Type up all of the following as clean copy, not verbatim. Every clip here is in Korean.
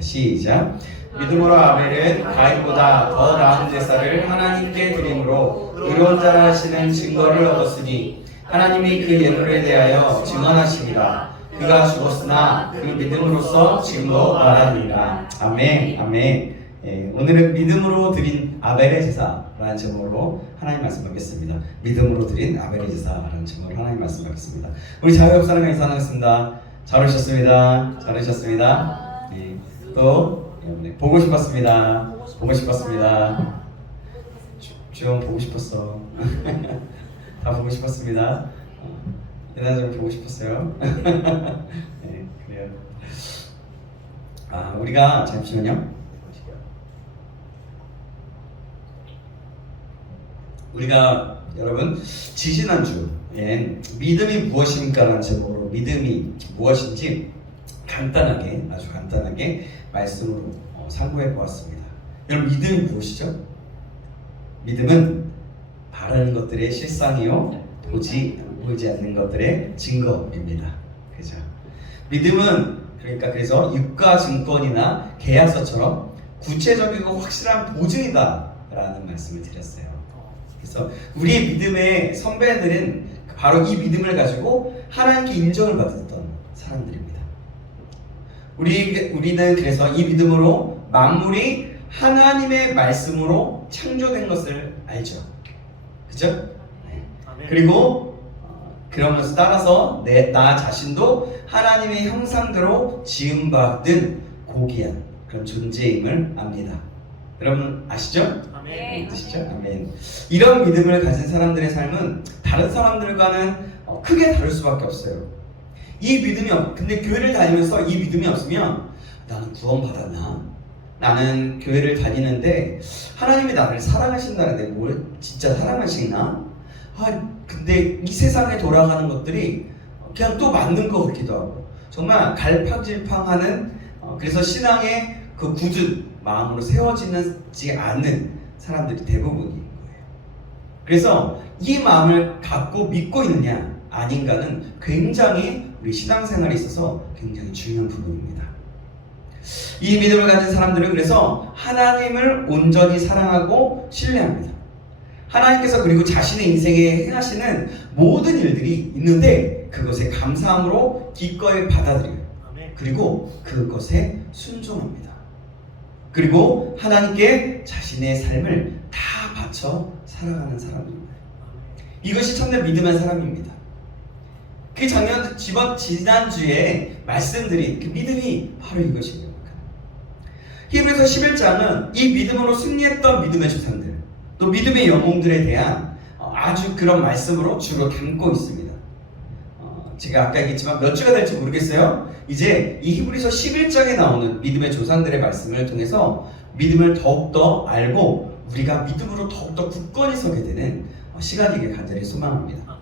시작. 믿음으로 아벨은 가인보다 더 나은 제사를 하나님께 드림으로 의로운 자라 하시는 증거를 얻었으니 하나님이 그 예물에 대하여 증언하시니라. 그가 죽었으나 그 믿음으로써 증거 말하니라. 아멘. 아멘. 오늘은 믿음으로 드린 아벨의 제사라는 제목으로 하나님 말씀 받겠습니다. 믿음으로 드린 아벨의 제사라는 제목으로 하나님 말씀 받겠습니다. 우리 자유협사랑 인사하겠습니다. 잘 오셨습니다. 잘 오셨습니다. 또 보고 싶었습니다. 보고 싶었습니다. 좀 보고 싶었어. 다 보고 싶었습니다. 옛날 좀 보고 싶었어요. 네, 그래요. 우리가 잠시만요. 우리가 여러분 지지난주에 믿음이 무엇입니까라는 제목으로 믿음이 무엇인지 간단하게 아주 간단하게 말씀으로 상고해 보았습니다. 여러분 믿음이 무엇이죠? 믿음은 바라는 것들의 실상이요 보이지 않는 것들의 증거입니다. 그죠? 믿음은 그래서 유가 증권이나 계약서처럼 구체적이고 확실한 보증이다라는 말씀을 드렸어요. 그래서 우리의 믿음의 선배들은 바로 이 믿음을 가지고 하나님께 인정을 받았던 사람들입니다. 우리는 그래서 이 믿음으로 만물이 하나님의 말씀으로 창조된 것을 알죠. 그죠? 네. 그리고 그러면서 따라서 나 자신도 하나님의 형상대로 지음받은 고귀한 그런 존재임을 압니다. 여러분 아시죠? 아멘. 아시죠? 아멘. 이런 믿음을 가진 사람들의 삶은 다른 사람들과는 크게 다를 수밖에 없어요. 이 믿음이 근데 교회를 다니면서 이 믿음이 없으면 나는 구원받았나? 나는 교회를 다니는데 하나님이 나를 사랑하신다는데 뭘 진짜 사랑하시나? 근데 이 세상에 돌아가는 것들이 그냥 또 맞는 것 같기도 하고 정말 갈팡질팡하는 그래서 신앙의 그 굳은 마음으로 세워지지 않는 사람들이 대부분인 거예요. 그래서 이 마음을 갖고 믿고 있느냐 아닌가는 굉장히 우리 신앙생활에 있어서 굉장히 중요한 부분입니다. 이 믿음을 가진 사람들은 그래서 하나님을 온전히 사랑하고 신뢰합니다. 하나님께서 그리고 자신의 인생에 행하시는 모든 일들이 있는데 그것에 감사함으로 기꺼이 받아들여요. 그리고 그것에 순종합니다. 그리고 하나님께 자신의 삶을 다 바쳐 살아가는 사람입니다. 이것이 참된 믿음의 사람입니다. 그 지난주에 말씀드린 그 믿음이 바로 이것입니다. 히브리서 11장은 이 믿음으로 승리했던 믿음의 조상들, 또 믿음의 영웅들에 대한 아주 그런 말씀으로 주로 담고 있습니다. 제가 아까 얘기했지만 몇 주가 될지 모르겠어요. 이제 이 히브리서 11장에 나오는 믿음의 조상들의 말씀을 통해서 믿음을 더욱더 알고 우리가 믿음으로 더욱더 굳건히 서게 되는 시간이길 간절히 소망합니다.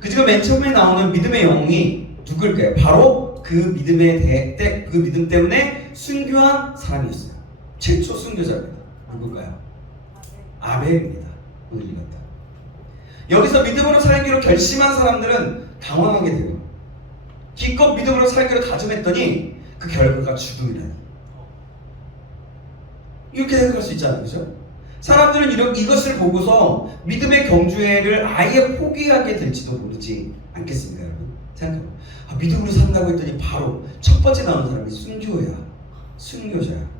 그중 맨 처음에 나오는 믿음의 영웅이 누굴까요? 바로 그 믿음 때문에 순교한 사람이었어요. 최초 순교자입니다. 누굴까요? 아벨입니다. 오늘 읽었다. 여기서 믿음으로 살기로 결심한 사람들은 당황하게 돼요. 기껏 믿음으로 살기로 다짐했더니 그 결과가 죽음이라니. 이렇게 생각할 수 있잖아요. 그죠? 사람들은 이것을 보고서 믿음의 경주를 아예 포기하게 될지도 모르지 않겠습니까, 여러분? 생각해요. 믿음으로 산다고 했더니 바로 첫 번째 나오는 사람이 순교야. 순교자야.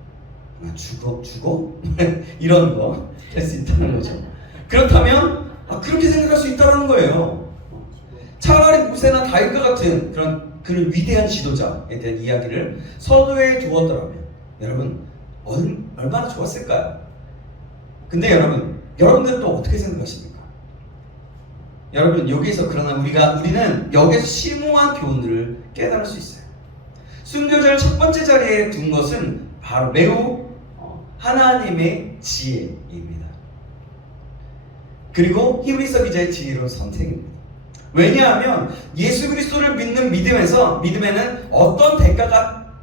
죽어? 이런 거 할 수 있다는 거죠. 그렇다면 그렇게 생각할 수 있다는 거예요. 차라리 모세나 다윗과 같은 그런 위대한 지도자에 대한 이야기를 서두에 두었더라면 여러분 얼마나 좋았을까요? 근데 여러분들은 또 어떻게 생각하십니까? 여러분 여기서 그러나 우리는 여기서 심오한 교훈들을 깨달을 수 있어요. 순교자를 첫 번째 자리에 둔 것은 바로 매우 하나님의 지혜입니다. 그리고 히브리서 기자의 지혜로운 선택입니다. 왜냐하면 예수 그리스도를 믿는 믿음에는 어떤 대가가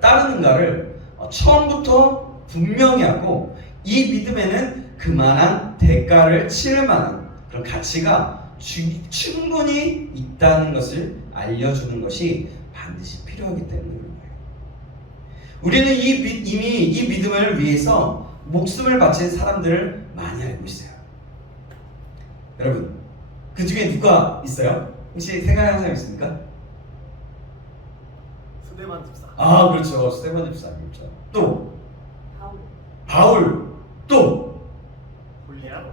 따르는가를 처음부터 분명히 하고 이 믿음에는 그만한 대가를 치를 만한 그런 가치가 충분히 있다는 것을 알려주는 것이 반드시 필요하기 때문에 그런 거예요. 우리는 이미 이 믿음을 위해서 목숨을 바친 사람들을 많이 알고 있어요. 여러분, 그 중에 누가 있어요? 혹시 생각하는 사람 있습니까? 스데반 집사. 아, 그렇죠. 스데반 집사. 그렇죠. 또 바울. 바울. 또 골리앗.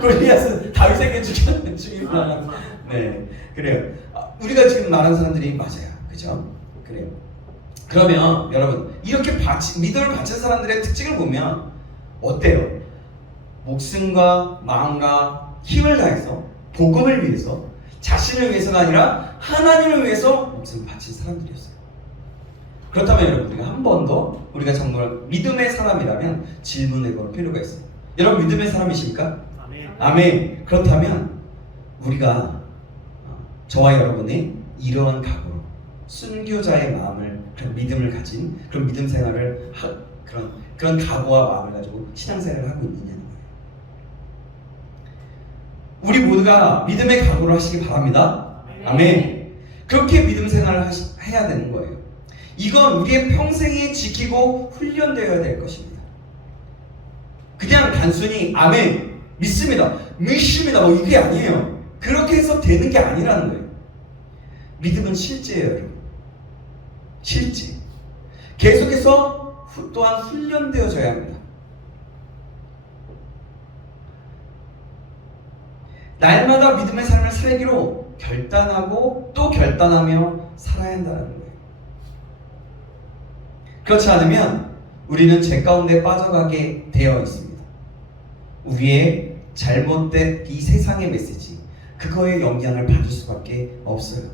골리앗은 다윗에게 죽이구나. 네, 그래요. 우리가 지금 말한 사람들이 맞아요. 그죠? 그래요. 그러면 여러분, 이렇게 믿음을 바친 사람들의 특징을 보면 어때요? 목숨과 마음과 힘을 다해서 복음을 위해서, 자신을 위해서가 아니라 하나님을 위해서 목숨을 바친 사람들이었어요. 그렇다면 여러분, 우리가 한 번 더 우리가 정말 믿음의 사람이라면 질문해 볼 필요가 있어요. 여러분, 믿음의 사람이십니까? 아멘. 아멘. 그렇다면 우리가 저와 여러분이 이러한 각오로 순교자의 마음을, 그런 믿음을 가진 그런 믿음 생활을 그런 각오와 마음을 가지고 신앙생활을 하고 있느냐는 거예요. 우리 모두가 믿음의 각오를 하시기 바랍니다. 아멘. 그렇게 믿음 생활을 해야 되는 거예요. 이건 우리의 평생에 지키고 훈련되어야 될 것입니다. 그냥 단순히 아멘, 믿습니다, 뭐 이게 아니에요. 그렇게 해서 되는 게 아니라는 거예요. 믿음은 실제예요, 여러분. 실제. 계속해서 또한 훈련되어져야 합니다. 날마다 믿음의 삶을 살기로 결단하고 또 결단하며 살아야 한다는 거예요. 그렇지 않으면 우리는 죄 가운데 빠져가게 되어 있습니다. 우리의 잘못된 이 세상의 메시지, 그거에 영향을 받을 수밖에 없어요.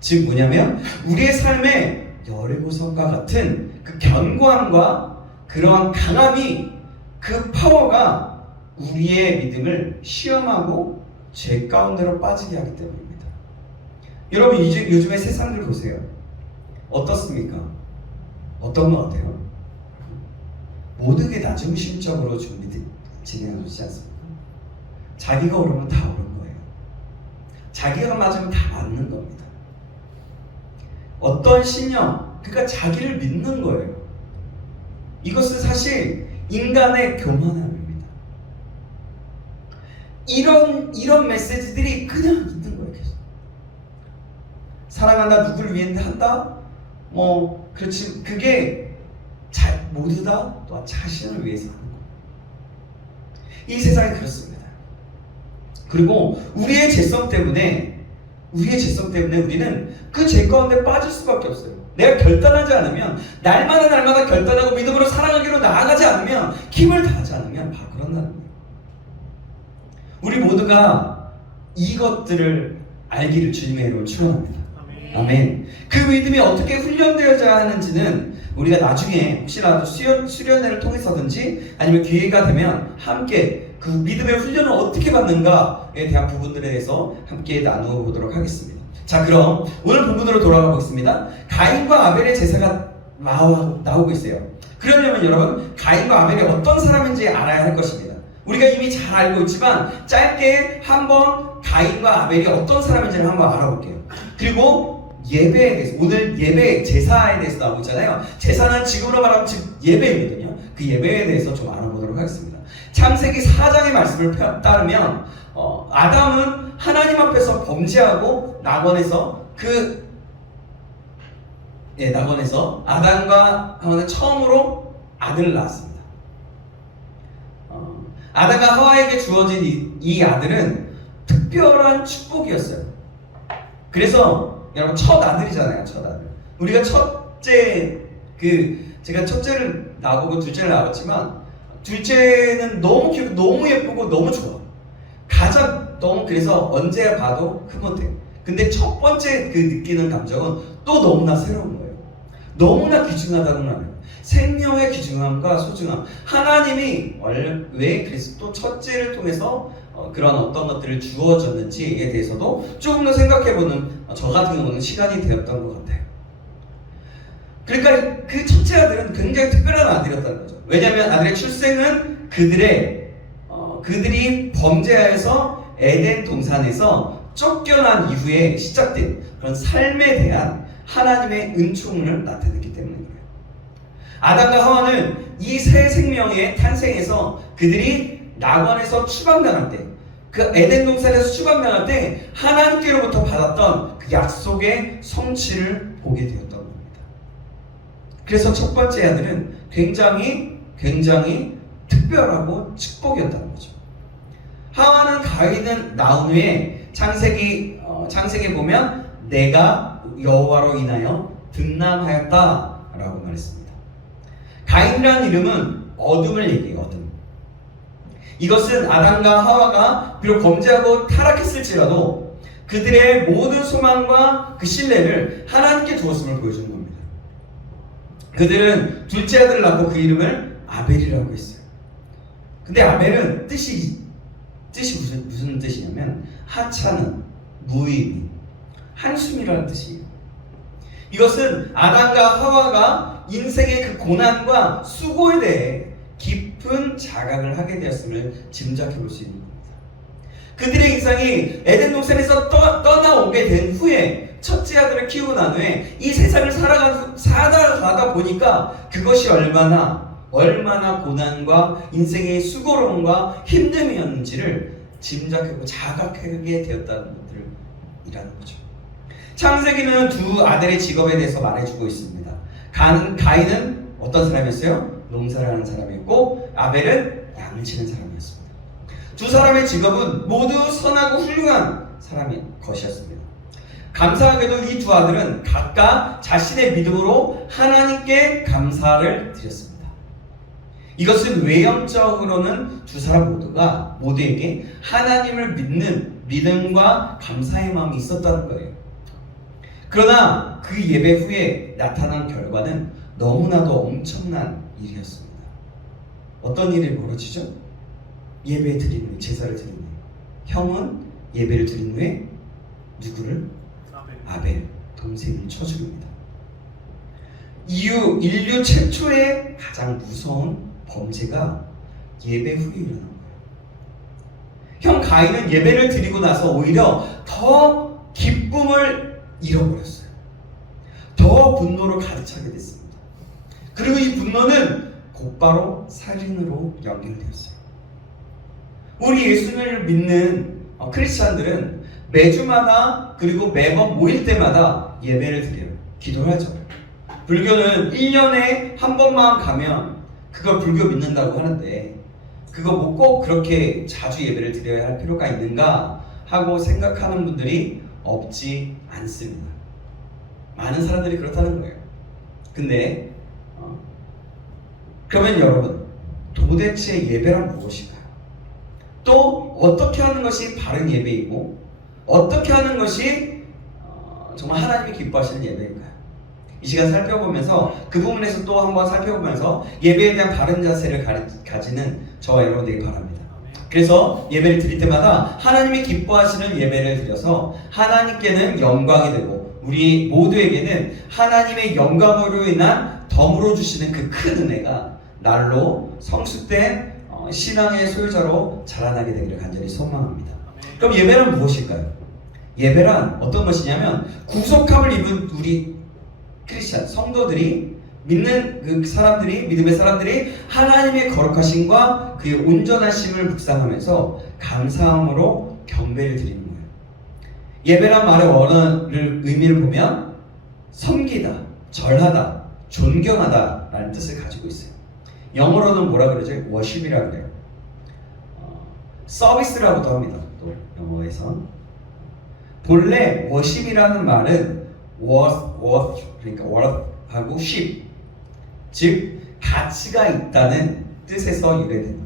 즉 뭐냐면 우리의 삶에 여리고성과 같은 그 견고함과 그러한 강함이, 그 파워가 우리의 믿음을 시험하고 죄 가운데로 빠지게 하기 때문입니다. 여러분, 요즘의 세상들 보세요. 어떻습니까? 어떤 것 같아요? 모두게 낮음심적으로 진행하고 있지 않습니까? 자기가 오르면 다 오른 거예요. 자기가 맞으면 다 맞는 겁니다. 어떤 신념, 그러니까 자기를 믿는 거예요. 이것은 사실 인간의 교만함입니다. 이런 메시지들이 그냥 있는 거예요. 계속. 사랑한다, 누구를 위해 한다, 그렇지, 그게 모두 다 또한 자신을 위해서 하는 거예요. 이 세상이 그렇습니다. 그리고 우리의 죄성 때문에 우리는 그 죄 가운데 빠질 수밖에 없어요. 내가 결단하지 않으면, 날마다 결단하고 믿음으로 살아가기로 나아가지 않으면, 힘을 다하지 않으면 바로 그런다는 거예요. 우리 모두가 이것들을 알기를 주님의 이름으로 축원합니다. 아멘. 그 믿음이 어떻게 훈련되어져야 하는지는 우리가 나중에 혹시라도 수련회를 통해서든지 아니면 기회가 되면 함께 그 믿음의 훈련을 어떻게 받는가에 대한 부분들에 대해서 함께 나누어 보도록 하겠습니다. 자, 그럼 오늘 본문으로 돌아가 보겠습니다. 가인과 아벨의 제사가 나오고 있어요. 그러려면 여러분, 가인과 아벨이 어떤 사람인지 알아야 할 것입니다. 우리가 이미 잘 알고 있지만 짧게 한번 가인과 아벨이 어떤 사람인지를 한번 알아볼게요. 그리고 예배에 대해서, 오늘 예배 제사에 대해서 나오고 있잖아요. 제사는 지금으로 말하면 즉 예배거든요. 그 예배에 대해서 좀 알아보도록 하겠습니다. 창세기 4장의 말씀을 따르면 아담은 하나님 앞에서 범죄하고 낙원에서 아담과 하와는 처음으로 아들을 낳았습니다. 아담과 하와에게 주어진 이 아들은 특별한 축복이었어요. 그래서 여러분, 첫 아들이잖아요. 첫 아들. 우리가 제가 첫째를 낳고 둘째를 낳았지만, 둘째는 너무 귀엽고 너무 예쁘고 너무 좋아. 그래서 언제 봐도 흐뭇해. 근데 첫 번째 느끼는 감정은 또 너무나 새로운 거예요. 너무나 귀중하다는 말이에요. 생명의 귀중함과 소중함. 하나님이 왜 그리스도 첫째를 통해서 그런 어떤 것들을 주어졌는지에 대해서도 조금 더 생각해보는 저 같은 경우는 시간이 되었던 것 같아요. 그러니까 그 첫째 아들은 굉장히 특별한 아들이었다는 거죠. 왜냐하면 아들의 출생은 그들이 범죄하여서 에덴 동산에서 쫓겨난 이후에 시작된 그런 삶에 대한 하나님의 은총을 나타냈기 때문인 거예요. 아담과 하와는 이 새 생명의 탄생에서 그들이 낙원에서 추방당할 때, 그 에덴 동산에서 추방당할 때 하나님께로부터 받았던 그 약속의 성취를 보게 되었던 겁니다. 그래서 첫 번째 아들은 굉장히 특별하고 축복이었다는 거죠. 하와는 가인은 낳은 후에 창세기에 보면 내가 여호와로 인하여 등남하였다라고 말했습니다. 가인이라는 이름은 어둠을 얘기해요. 어둠. 이것은 아담과 하와가 비록 범죄하고 타락했을지라도 그들의 모든 소망과 그 신뢰를 하나님께 두었음을 보여주는 겁니다. 그들은 둘째 아들을 낳고 그 이름을 아벨이라고 했어요. 근데 아벨은 뜻이 무슨 뜻이냐면 하찮은, 무의미, 한숨이라는 뜻이에요. 이것은 아담과 하와가 인생의 그 고난과 수고에 대해 깊은 자각을 하게 되었음을 짐작해 볼 수 있는 겁니다. 그들의 인생이 에덴 동산에서 떠나오게 된 후에 첫째 아들을 키우고 난 후에 이 세상을 살아가다 보니까 그것이 얼마나 고난과 인생의 수고로움과 힘듦이었는지를 짐작하고 자각하게 되었다는 것들이라는 거죠. 창세기는 두 아들의 직업에 대해서 말해주고 있습니다. 가인은 어떤 사람이었어요? 농사를 하는 사람이었고 아벨은 양을 치는 사람이었습니다. 두 사람의 직업은 모두 선하고 훌륭한 사람의 것이었습니다. 감사하게도 이 두 아들은 각각 자신의 믿음으로 하나님께 감사를 드렸습니다. 이것은 외형적으로는 두 사람 모두에게 하나님을 믿는 믿음과 감사의 마음이 있었다는 거예요. 그러나 그 예배 후에 나타난 결과는 너무나도 엄청난 일이었습니다. 어떤 일이 벌어지죠? 예배 드린 후에, 제사를 드린 후에 형은 예배를 드린 후에 누구를? 아벨, 동생을 쳐 죽입니다. 인류 최초의 가장 무서운 범죄가 예배 후에 일어난 거예요. 형 가인은 예배를 드리고 나서 오히려 더 기쁨을 잃어버렸어요. 더 분노로 가득 차게 됐습니다. 그리고 이 분노는 곧바로 살인으로 연결되었어요. 우리 예수님을 믿는 크리스찬들은 매주마다 그리고 매번 모일 때마다 예배를 드려요. 기도를 하죠. 불교는 1년에 한 번만 가면 그걸 불교 믿는다고 하는데 그거 뭐 꼭 그렇게 자주 예배를 드려야 할 필요가 있는가 하고 생각하는 분들이 없지 않습니다. 많은 사람들이 그렇다는 거예요. 근데 그러면 여러분, 도대체 예배란 무엇인가요? 또 어떻게 하는 것이 바른 예배이고 어떻게 하는 것이 정말 하나님이 기뻐하시는 예배인가요? 이 시간 살펴보면서 그 부분에서 또 한번 살펴보면서 예배에 대한 바른 자세를 가지는 저와 여러분 되기 바랍니다. 그래서 예배를 드릴 때마다 하나님이 기뻐하시는 예배를 드려서 하나님께는 영광이 되고 우리 모두에게는 하나님의 영광으로 인한 덤으로 주시는 그 큰 은혜가 날로 성숙된 신앙의 소유자로 자라나게 되기를 간절히 소망합니다. 그럼 예배는 무엇일까요? 예배란 어떤 것이냐면 구속함을 입은 우리 크리스찬 성도들이 믿는 그 사람들이 믿음의 사람들이 하나님의 거룩하심과 그의 온전하심을 묵상하면서 감사함으로 경배를 드리는 거예요. 예배란 말의 원어를 의미를 보면 섬기다, 절하다, 존경하다 라는 뜻을 가지고 있어요. 영어로는 뭐라 그러죠? worship이라고 그래요. 서비스라고도 합니다. 또 영어에선 본래 worship이라는 말은 worth 그러니까 worth하고 ship 즉 가치가 있다는 뜻에서 유래된 거예요.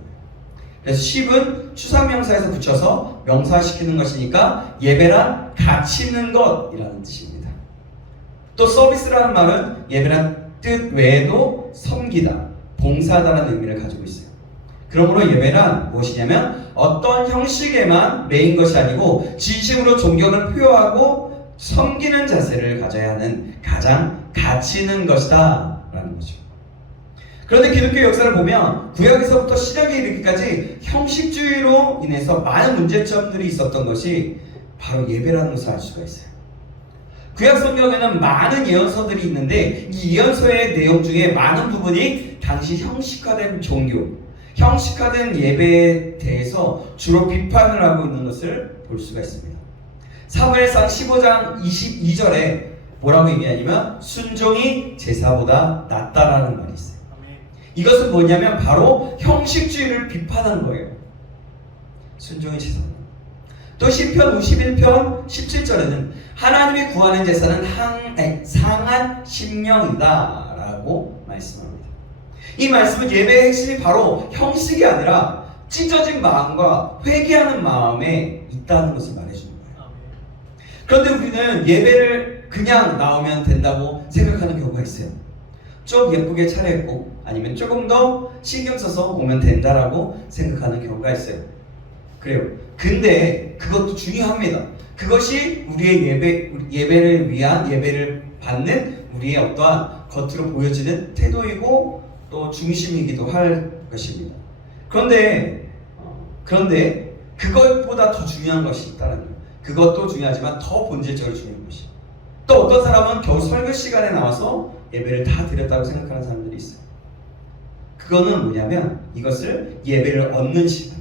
그래서 ship은 추상명사에서 붙여서 명사시키는 것이니까 예배란 가치 있는 것이라는 뜻입니다. 또 서비스라는 말은 예배란 뜻 외에도 섬기다, 봉사하다는 의미를 가지고 있어요. 그러므로 예배란 무엇이냐면 어떤 형식에만 매인 것이 아니고 진심으로 존경을 표하고 섬기는 자세를 가져야 하는 가장 가치 있는 것이다 라는 거죠. 그런데 기독교 역사를 보면 구약에서부터 신약에 이르기까지 형식주의로 인해서 많은 문제점들이 있었던 것이 바로 예배라는 것을 알 수가 있어요. 구약 성경에는 많은 예언서들이 있는데 이 예언서의 내용 중에 많은 부분이 당시 형식화된 종교, 형식화된 예배에 대해서 주로 비판을 하고 있는 것을 볼 수가 있습니다. 사무엘상 15장 22절에 뭐라고 얘기하냐면 순종이 제사보다 낫다라는 말이 있어요. 이것은 뭐냐면 바로 형식주의를 비판한 거예요. 순종이 제사보다. 또 시편 51편 17절에는 하나님이 구하는 제사는 상한 심령이다 라고 말씀합니다. 이 말씀은 예배의 핵심이 바로 형식이 아니라 찢어진 마음과 회개하는 마음에 있다는 것을 말해주는 거예요. 그런데 우리는 예배를 그냥 나오면 된다고 생각하는 경우가 있어요. 좀 예쁘게 차려입고 아니면 조금 더 신경 써서 오면 된다라고 생각하는 경우가 있어요. 그래요. 근데 그것도 중요합니다. 그것이 우리의 예배를 위한, 예배를 받는 우리의 어떠한 겉으로 보여지는 태도이고 또 중심이기도 할 것입니다. 그런데 그것보다 더 중요한 것이 있다는 거예요. 그것도 중요하지만 더 본질적으로 중요한 것이. 또 어떤 사람은 겨우 설교 시간에 나와서 예배를 다 드렸다고 생각하는 사람들이 있어요. 그거는 뭐냐면 이것을 예배를 얻는 시간,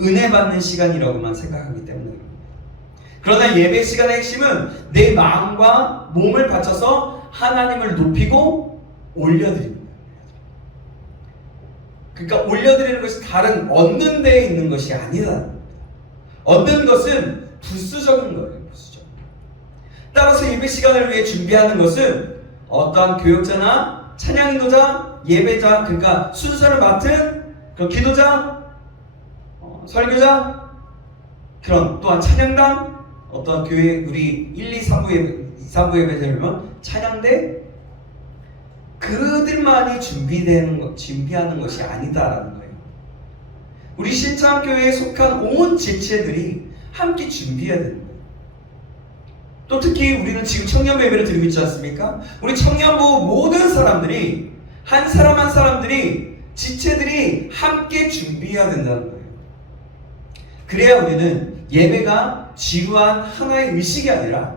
은혜 받는 시간이라고만 생각하기 때문에 그럽니다. 그러나 예배 시간의 핵심은 내 마음과 몸을 바쳐서 하나님을 높이고 올려드리는 거예요. 그러니까 올려드리는 것이 다른 얻는 데에 있는 것이 아니라는 겁니다. 얻는 것은 부수적인 거예요. 부수적. 따라서 예배 시간을 위해 준비하는 것은 어떠한 교역자나 찬양 인도자, 예배자, 그러니까 순서를 맡은 그 기도자, 설교자, 그런 또한 찬양단, 어떤 교회 우리 1, 2, 3부 예배 들으면 찬양대, 그들만이 준비하는 것이 아니다라는 거예요. 우리 신창교회에 속한 온 지체들이 함께 준비해야 되는 거예요. 또 특히 우리는 지금 청년부 예배를 드리고 있지 않습니까? 우리 청년부 모든 사람들이 한 사람 한 사람들이 지체들이 함께 준비해야 된다는 거예요. 그래야 우리는 예배가 지루한 하나의 의식이 아니라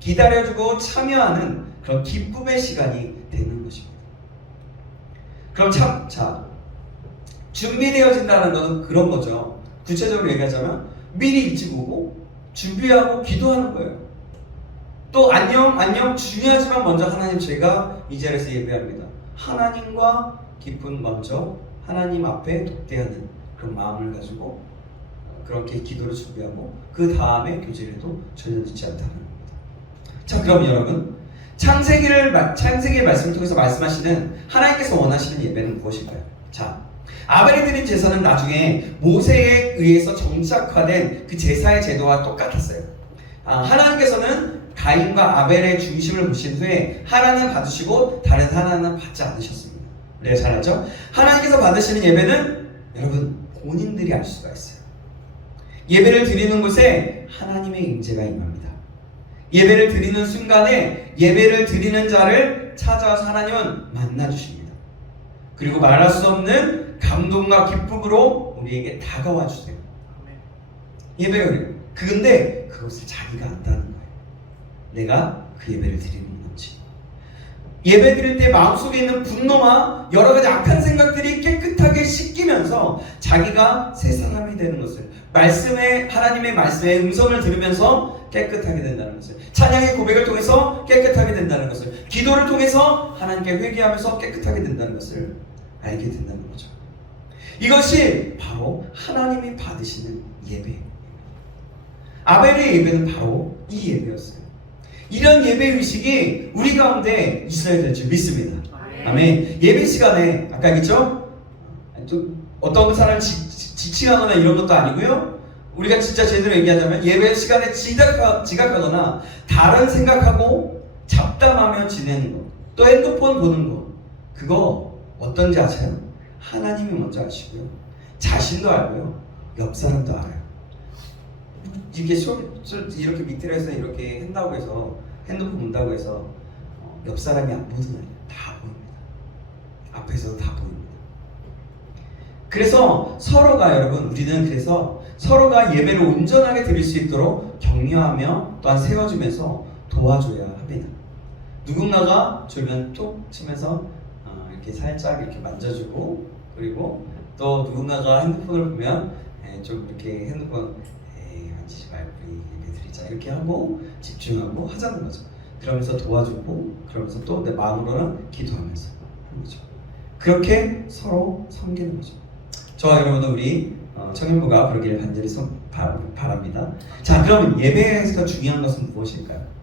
기다려주고 참여하는 그런 기쁨의 시간이 되는 것입니다. 그럼 준비되어진다는 것은 그런 거죠. 구체적으로 얘기하자면 미리 일찍 오고 준비하고 기도하는 거예요. 또 안녕 중요하지만 먼저 하나님 제가 이 자리에서 예배합니다. 하나님과 기쁨 먼저 하나님 앞에 독대하는 그런 마음을 가지고 그렇게 기도를 준비하고 그 다음에 교제를 전혀 늦지 않다는 겁니다. 자, 그럼 여러분 창세기의 말씀을 통해서 말씀하시는 하나님께서 원하시는 예배는 무엇일까요? 자, 아벨이 드린 제사는 나중에 모세에 의해서 정착화된 그 제사의 제도와 똑같았어요. 하나님께서는 가인과 아벨의 중심을 보신 후에 하나는 받으시고 다른 하나는 받지 않으셨습니다. 우리가 잘 알죠? 하나님께서 받으시는 예배는 여러분 본인들이 알 수가 있어요. 예배를 드리는 곳에 하나님의 임재가 임합니다. 예배를 드리는 순간에 예배를 드리는 자를 찾아서 하나님은 만나주십니다. 그리고 말할 수 없는 감동과 기쁨으로 우리에게 다가와 주세요. 예배가 그래요. 근데 그것을 자기가 안다는 거예요. 내가 그 예배를 드리는 건지. 예배 드릴 때 마음속에 있는 분노와 여러 가지 악한 생각들이 깨끗하게 씻기면서 자기가 새 사람이 되는 것을, 하나님의 말씀의 음성을 들으면서 깨끗하게 된다는 것을, 찬양의 고백을 통해서 깨끗하게 된다는 것을, 기도를 통해서 하나님께 회개하면서 깨끗하게 된다는 것을 알게 된다는 거죠. 이것이 바로 하나님이 받으시는 예배입니다. 아벨의 예배는 바로 이 예배였어요. 이런 예배 의식이 우리 가운데 있어야 될 줄 믿습니다. 아멘. 예배 시간에 아까 얘기했죠? 어떤 사람을 지칭하거나 이런 것도 아니고요. 우리가 진짜 제대로 얘기하자면 예배 시간에 지각하거나 다른 생각하고 잡담하며 지내는 것, 또 핸드폰 보는 것, 그거 어떤지 아세요? 하나님이 먼저 아시고요. 자신도 알고요. 옆 사람도 알아요. 이게 이렇게 밑으로 해서 이렇게 한다고 해서 핸드폰 본다고 해서 옆 사람이 안 보는 거 아니에요. 다 보입니다. 앞에서도 다 보입니다. 그래서 우리는 그래서 서로가 예배를 온전하게 드릴 수 있도록 격려하며 또한 세워주면서 도와줘야 합니다. 누군가가 졸면 톡 치면서 이렇게 살짝 이렇게 만져주고, 그리고 또 누군가가 핸드폰을 보면 좀 이렇게 핸드폰 만지지 말고 우리 예배 드리자 이렇게 하고 집중하고 하자는 거죠. 그러면서 도와주고, 그러면서 또 내 마음으로는 기도하면서 하는 거죠. 그렇게 서로 섬기는 거죠. 저와 여러분도 우리 청년부가 그러기를 간절히 바랍니다. 자, 그럼 예배에서 중요한 것은 무엇일까요?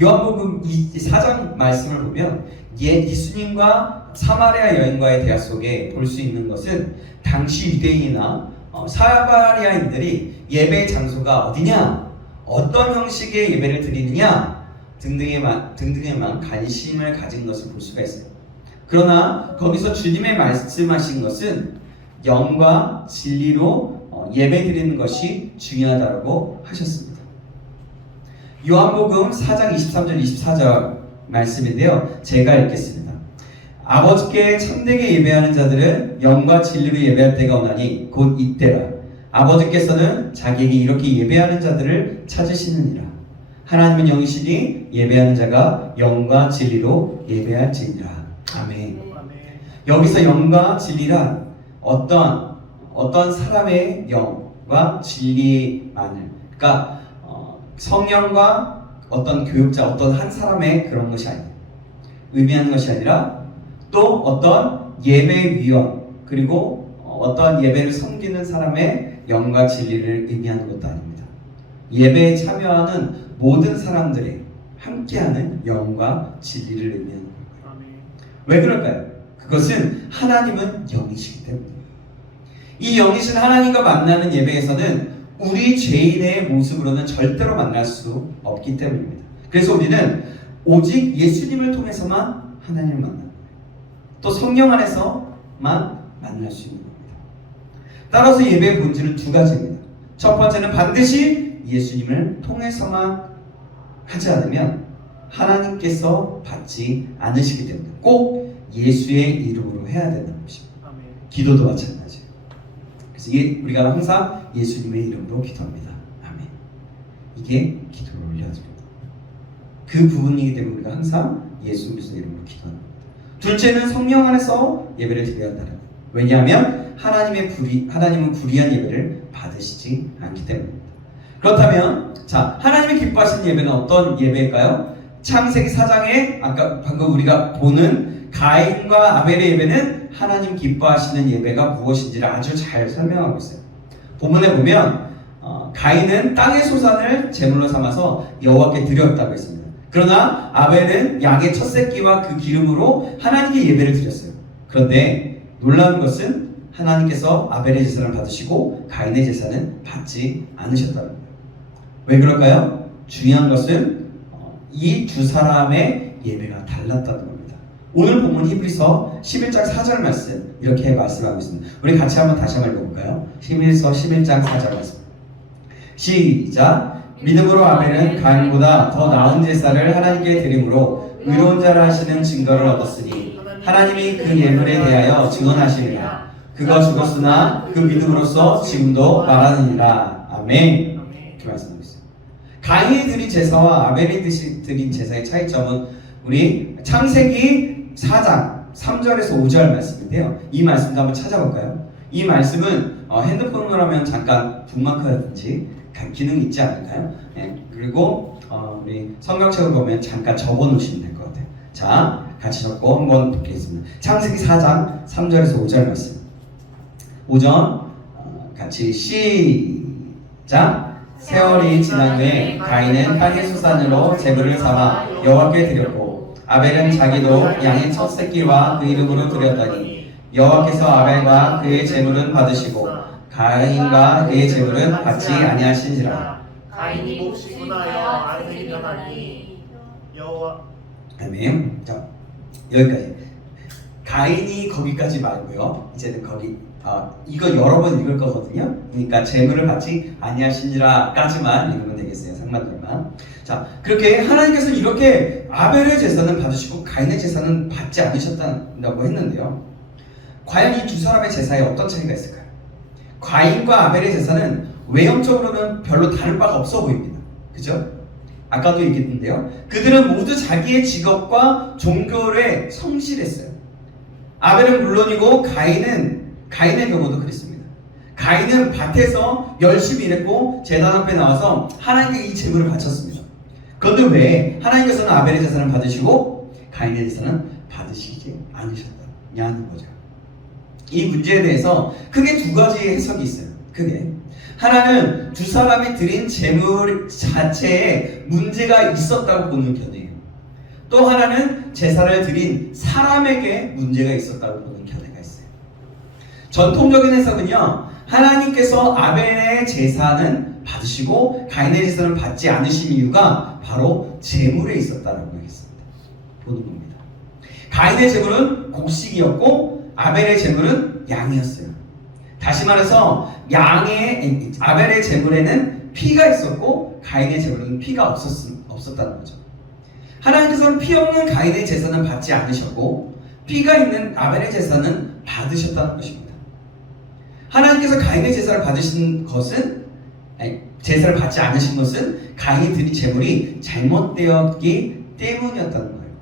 요한복음 4장 말씀을 보면 예수님과 사마리아 여인과의 대화 속에 볼 수 있는 것은 당시 유대인이나 사마리아인들이 예배 장소가 어디냐, 어떤 형식의 예배를 드리느냐 등등에만 관심을 가진 것을 볼 수가 있어요. 그러나 거기서 주님의 말씀하신 것은 영과 진리로 예배 드리는 것이 중요하다고 하셨습니다. 요한복음 4장 23절 24절 말씀인데요, 제가 읽겠습니다. 아버지께 참되게 예배하는 자들은 영과 진리로 예배할 때가 오나니 곧 이때라. 아버지께서는 자기에게 이렇게 예배하는 자들을 찾으시느니라. 하나님은 영이시니 예배하는 자가 영과 진리로 예배할지니라. 아멘. 여기서 영과 진리란 어떤 사람의 영과 진리만을, 그러니까 성령과 어떤 교육자, 어떤 한 사람의 그런 것이 아니에요. 의미하는 것이 아니라 또 어떤 예배위원, 그리고 어떤 예배를 섬기는 사람의 영과 진리를 의미하는 것도 아닙니다. 예배에 참여하는 모든 사람들의 함께하는 영과 진리를 의미하는 거예요. 왜 그럴까요? 그것은 하나님은 영이시기 때문입니다. 이 영이신 하나님과 만나는 예배에서는 우리 죄인의 모습으로는 절대로 만날 수 없기 때문입니다. 그래서 우리는 오직 예수님을 통해서만 하나님을 만납니다. 또 성령 안에서만 만날 수 있는 겁니다. 따라서 예배의 본질은 두 가지입니다. 첫 번째는 반드시 예수님을 통해서만 하지 않으면 하나님께서 받지 않으시기 때문에 꼭 예수의 이름으로 해야 된다는 것입니다. 기도도 마찬가지예요. 그래서 우리가 항상 예수님의 이름으로 기도합니다. 아멘. 이게 기도를 올려줍니다. 그 부분이기 때문에 우리가 항상 예수 그리스도의 이름으로 기도합니다. 둘째는 성령 안에서 예배를 드려야 한다는 거예요. 왜냐하면 하나님은 불의한 예배를 받으시지 않기 때문입니다. 그렇다면 하나님이 기뻐하시는 예배는 어떤 예배일까요? 창세기 4장에 아까 방금 우리가 보는 가인과 아벨의 예배는 하나님 기뻐하시는 예배가 무엇인지를 아주 잘 설명하고 있어요. 본문에 보면 가인은 땅의 소산을 제물로 삼아서 여호와께 드렸다고 했습니다. 그러나 아벨은 양의 첫 새끼와 그 기름으로 하나님께 예배를 드렸어요. 그런데 놀라운 것은 하나님께서 아벨의 제사를 받으시고 가인의 제사는 받지 않으셨다는 거예요. 왜 그럴까요? 중요한 것은 이 두 사람의 예배가 달랐다는 겁니다. 오늘 본문 히브리서 11장 4절 말씀 이렇게 말씀하고 있습니다. 우리 같이 다시 한번 읽어볼까요? 히브리서 11장 4절 말씀. 시작. 믿음으로 아벨은 가인보다 더 나은 제사를 하나님께 드림으로 의로운 자라 하시는 증거를 얻었으니 하나님이 그 예물에 대하여 증언하시니라. 그가 죽었으나 그 믿음으로써 지금도 말하느니라. 아멘. 이렇게 말씀하고 있어요. 가인이 드린 제사와 아벨이 드린 제사의 차이점은 우리 창세기 4장 3절에서 5절 말씀인데요. 이 말씀도 한번 찾아볼까요? 이 말씀은 핸드폰으로 하면 잠깐 북마크라든지 기능이 있지 않을까요? 그리고 우리 성경책을 보면 잠깐 적어 놓으시면 될 것 같아요. 자, 같이 적고 한번 보겠습니다. 창세기 4장 3절에서 5절 말씀. 5절 같이 시작. 세월이 지난 후에 가인은 땅의 수산으로 제물을 삼아 여호와께 드렸고 아벨은 자기도 양의 첫 새끼와 그 이름으로 드렸다니 여호와께서 아벨과 그의 제물은 받으시고 가인과 그의 제물은 받지 아니하시니라. 가인이 몹시 분하여 안색이 변하니 여호와. 아멘. 자, 여기까지. 가인이 거기까지 말고요. 이제는 이거 여러 번 읽을 거거든요. 그러니까 제물을 받지 아니하시니라까지만 읽으면 되겠어요. 상반절만. 자, 그렇게 하나님께서는 이렇게 아벨의 제사는 받으시고 가인의 제사는 받지 않으셨다고 했는데요. 과연 이 두 사람의 제사에 어떤 차이가 있을까요? 가인과 아벨의 제사는 외형적으로는 별로 다를 바가 없어 보입니다. 그죠? 아까도 얘기했는데요. 그들은 모두 자기의 직업과 종교에 성실했어요. 아벨은 물론이고 가인의 경우도 그랬습니다. 가인은 밭에서 열심히 일했고 제단 앞에 나와서 하나님께 이 제물을 바쳤습니다. 그런데 왜 하나님께서는 아벨의 제사를 받으시고 가인의 제사는 받으시지 않으셨다냐는 거죠. 이 문제에 대해서 크게 두 가지 해석이 있어요. 크게 하나는 두 사람이 드린 제물 자체에 문제가 있었다고 보는 견해예요. 또 하나는 제사를 드린 사람에게 문제가 있었다고 보는 견해가 있어요. 전통적인 해석은요, 하나님께서 아벨의 제사는 받으시고 가인의 제사는 받지 않으신 이유가 바로 제물에 있었다라고 하겠습니다. 보는 겁니다. 가인의 제물은 곡식이었고 아벨의 제물은 양이었어요. 다시 말해서 아벨의 제물에는 피가 있었고 가인의 제물에는 피가 없었다는 거죠. 하나님께서는 피 없는 가인의 제사는 받지 않으셨고 피가 있는 아벨의 제사는 받으셨다는 것입니다. 하나님께서 가인의 제사를 제사를 받지 않으신 것은 가인이 드린 제물이 잘못되었기 때문이었다는 거예요.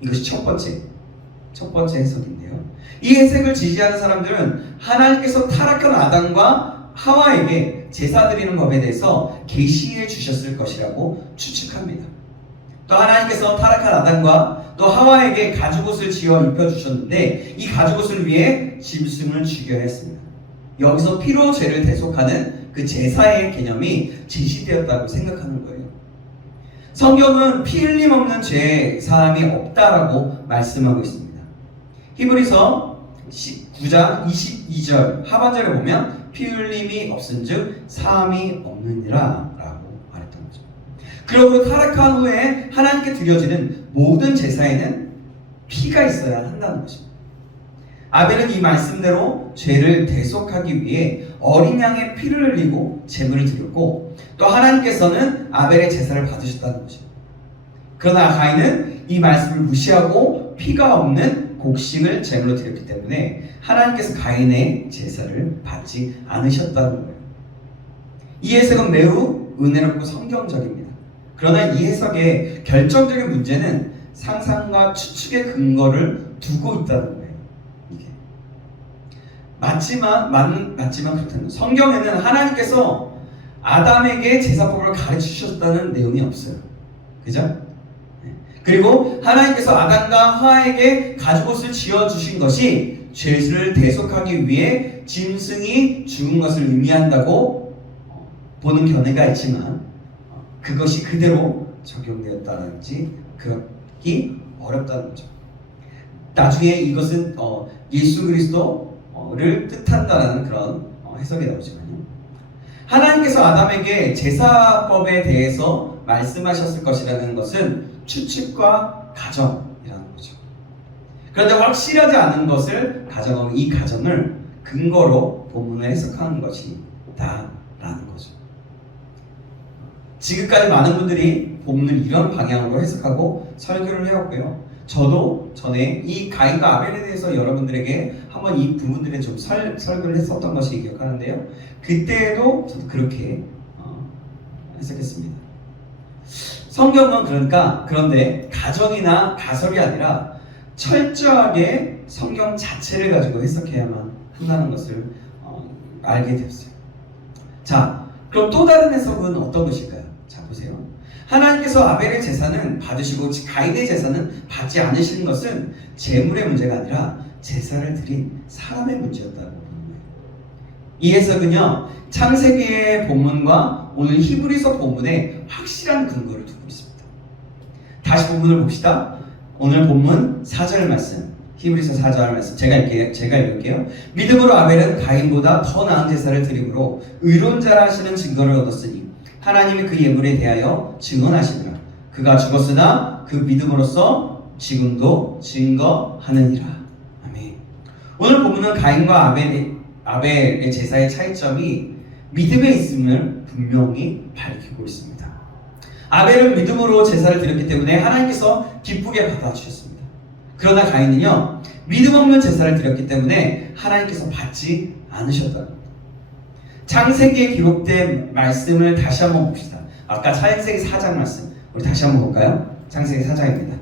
이것이 첫 번째 해석인데요. 이 해석을 지지하는 사람들은 하나님께서 타락한 아담과 하와에게 제사 드리는 법에 대해서 계시해 주셨을 것이라고 추측합니다. 또 하나님께서 타락한 아담과 또 하와에게 가죽옷을 지어 입혀주셨는데 이 가죽옷을 위해 짐승을 죽여야 했습니다. 여기서 피로 죄를 대속하는 그 제사의 개념이 제시되었다고 생각하는 거예요. 성경은 피 흘림 없는 죄 사함이 없다라고 말씀하고 있습니다. 히브리서 9장 22절 하반절에 보면 피 흘림이 없은즉 사함이 없느니라 라고 말했던 거죠. 그러므로 타락한 후에 하나님께 드려지는 모든 제사에는 피가 있어야 한다는 것입니다. 아벨은 이 말씀대로 죄를 대속하기 위해 어린 양의 피를 흘리고 제물을 드렸고 또 하나님께서는 아벨의 제사를 받으셨다는 것입니다. 그러나 가인은 이 말씀을 무시하고 피가 없는 곡식을 제물로 드렸기 때문에 하나님께서 가인의 제사를 받지 않으셨다는 거예요. 이 해석은 매우 은혜롭고 성경적입니다. 그러나 이 해석의 결정적인 문제는 상상과 추측의 근거를 두고 있다는 거예요. 이게 맞지만 그렇다는 거예요. 성경에는 하나님께서 아담에게 제사법을 가르치셨다는 내용이 없어요. 그죠? 그리고 하나님께서 아담과 하와에게 가죽옷을 지어주신 것이 죄를 대속하기 위해 짐승이 죽은 것을 의미한다고 보는 견해가 있지만 그것이 그대로 적용되었다든지 그렇기 어렵다는 거죠. 나중에 이것은 예수 그리스도를 뜻한다는 그런 해석이 나오지만요. 하나님께서 아담에게 제사법에 대해서 말씀하셨을 것이라는 것은 추측과 가정이라는 거죠. 그런데 확실하지 않은 것을 가정하고 이 가정을 근거로 본문을 해석하는 것이다라는 거죠. 지금까지 많은 분들이 본문을 이런 방향으로 해석하고 설교를 해왔고요. 저도 전에 이 가인과 아벨에 대해서 여러분들에게 한번 이 부분들에 좀 설교를 했었던 것이 기억하는데요. 그때도 저도 그렇게 해석했습니다. 성경은 그런데 가정이나 가설이 아니라 철저하게 성경 자체를 가지고 해석해야만 한다는 것을 알게 되었어요. 자, 그럼 또 다른 해석은 어떤 것일까요? 자, 보세요. 하나님께서 아벨의 제사는 받으시고 가인의 제사는 받지 않으시는 것은 제물의 문제가 아니라 제사를 드린 사람의 문제였다고 보는 거예요. 이 해석은요, 창세기의 본문과 오늘 히브리서 본문에 확실한 근거를 두고 있습니다. 다시 본문을 봅시다. 오늘 본문 4절 말씀, 히브리서 4절 말씀 제가 읽을게요. 믿음으로 아벨은 가인보다 더 나은 제사를 드림으로 의로운 자라 하시는 증거를 얻었으니 하나님이 그 예물에 대하여 증언하시니라. 그가 죽었으나 그 믿음으로써 지금도 증거하느니라. 아멘. 오늘 본문은 가인과 아벨의 제사의 차이점이 믿음에 있음을 분명히 밝히고 있습니다. 아벨은 믿음으로 제사를 드렸기 때문에 하나님께서 기쁘게 받아주셨습니다. 그러나 가인은요, 믿음 없는 제사를 드렸기 때문에 하나님께서 받지 않으셨다는 겁니다. 창세기에 기록된 말씀을 다시 한번 봅시다. 아까 창세기 4장 말씀 우리 다시 한번 볼까요? 창세기 4장입니다.